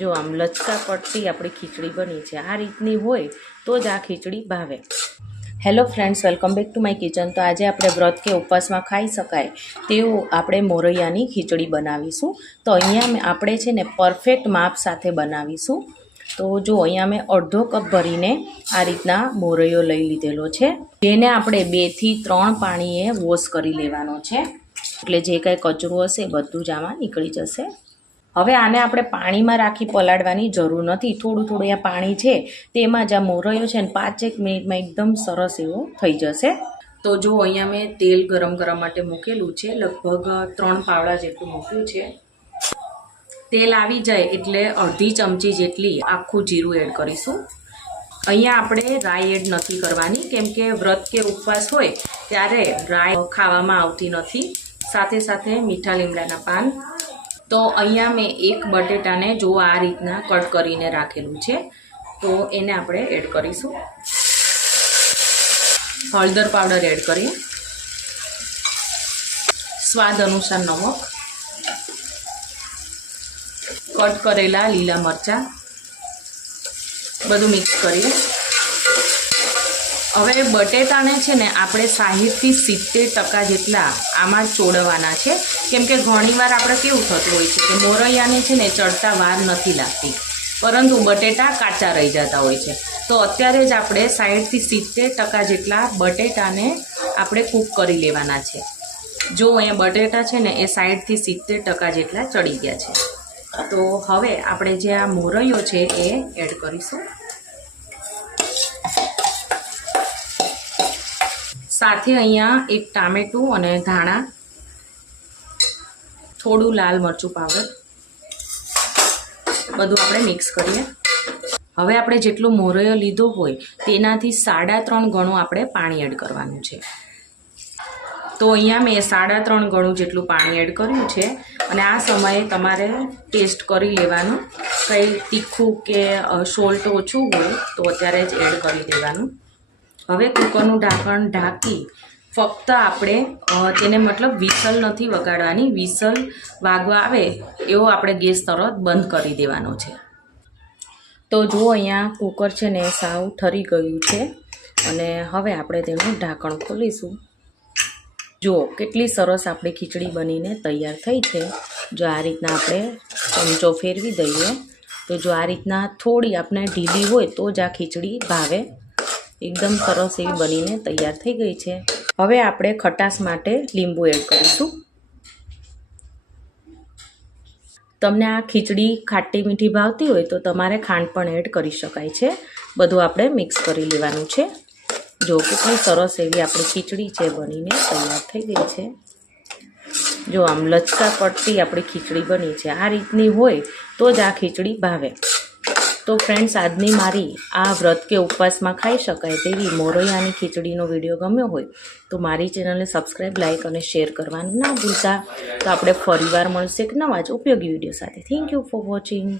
જો આમ લચકા પડતી આપણી ખીચડી બની છે। આ રીતની હોય તો જ આ ખીચડી ભાવે। Hello friends, welcome back to my kitchen. તો આજે આપણે વ્રત કે ઉપવાસમાં ખાઈ શકાય તેવું આપણે મોરૈયાની ખીચડી બનાવીશું। તો અહીંયા આપણે છે ને પરફેક્ટ માપ સાથે બનાવીશું। તો જો અહીંયા મેં અડધો કપ ભરીને આ રીતના મોરૈયો લઈ લીધેલો છે, જેને આપણે 2 થી 3 પાણીએ વોશ કરી લેવાનો છે, એટલે જે કાંઈ કચરું હશે બધું જ આમાં નીકળી જશે। હવે આને આપણે પાણીમાં રાખી પલાળવાની જરૂર નથી। થોડું થોડું આ પાણી છે તેમાં જ આ મોરૈયો છે ને 5-1 મિનિટમાં એકદમ સરસ એવો થઈ જશે। તો જો અહીંયા મેં તેલ ગરમ કરવા માટે મૂકેલું છે, લગભગ 3 પાવડા જેટલું મૂક્યું છે। તેલ આવી જાય એટલે અડધી ચમચી જેટલી આખું જીરું એડ કરીશું। અહીંયા આપણે રાઈ એડ નથી કરવાની, કેમ કે વ્રત કે ઉપવાસ હોય ત્યારે રાઈ ખાવામાં આવતી નથી। સાથે સાથે મીઠા લીમડાના પાન। તો અહીંયા મેં એક બટેટાને જો આ રીતના કટ કરીને રાખેલું છે, તો એને આપણે એડ કરીશું। હળદર પાવડર એડ કરીએ, સ્વાદ અનુસાર નમક, કટ કરેલા લીલા મરચાં, બધું મિક્સ કરીએ। હવે બટેટાને છે ને આપણે 60 થી 70% જેટલા આમાં ચોળવાના છે, કેમ કે ઘણીવાર આપણે કેવું થતું હોય છે કે મોરૈયાને છે ને ચડતા વાર નથી લાગતી, પરંતુ બટેટા કાચા રહી જતા હોય છે। તો અત્યારે જ આપણે 60 થી 70% જેટલા બટેટાને આપણે કૂક કરી લેવાના છે। જો અહીંયા બટેટા છે ને એ 60 થી 70% જેટલા ચડી ગયા છે। તો હવે આપણે જે આ મોરૈયો છે એ એડ કરીશું। સાથે અહીંયા એક ટામેટું અને ધાણા, થોડું લાલ મરચું પાવડર, બધું આપણે મિક્સ કરીએ। હવે આપણે જેટલો મોરૈયો લીધો હોય તેનાથી 3.5 ગણું આપણે પાણી એડ કરવાનું છે। તો અહીંયા મેં 3.5 ગણું જેટલું પાણી એડ કર્યું છે, અને આ સમયે તમારે ટેસ્ટ કરી લેવાનું, કંઈ તીખું કે સોલ્ટ ઓછું હોય તો અત્યારે જ એડ કરી દેવાનું। હવે કુકરનું ઢાંકણ ઢાંકી ફક્ત આપણે તેને મતલબ વિસલ નથી વગાડવાની, વિસલ વાગવા આવે એવો આપણે ગેસ તરત બંધ કરી દેવાનો છે। તો જુઓ અહીંયા કુકર છે ને સાવ ઠરી ગયું છે, અને હવે આપણે તેનું ઢાંકણ ખોલીશું। જુઓ કેટલી સરસ આપણી ખીચડી બનીને તૈયાર થઈ છે। જો આ રીતના આપણે ચમચો ફેરવી દઈએ તો જો આ રીતના થોડી આપણે ઢીલી હોય તો જ આ ખીચડી ભાવે। એકદમ સરસ એવી બનીને તૈયાર થઈ ગઈ છે। હવે આપણે ખટાશ માટે લીંબુ એડ કરીશું। તમને આ ખીચડી ખાટી મીઠી ભાવતી હોય તો તમારે ખાંડ પણ એડ કરી શકાય છે। બધું આપણે મિક્સ કરી લેવાનું છે। જો કેટલી સરસ એવી આપણી ખીચડી છે બનીને તૈયાર થઈ ગઈ છે। જો આમ લચકા પડતી આપણી ખીચડી બની છે। આ રીતની હોય તો જ આ ખીચડી ભાવે। તો ફ્રેન્ડ્સ, આજની મારી આ વ્રત કે ઉપવાસમાં ખાઈ શકાય તેવી મોરૈયાની ખીચડીનો વિડીયો ગમ્યો હોય તો મારી ચેનલને સબસ્ક્રાઈબ, લાઇક અને શેર કરવાનું ના ભૂલતા। તો આપણે ફરીવાર મળશે એક નવા જ ઉપયોગી વિડીયો સાથે। Thank you for watching.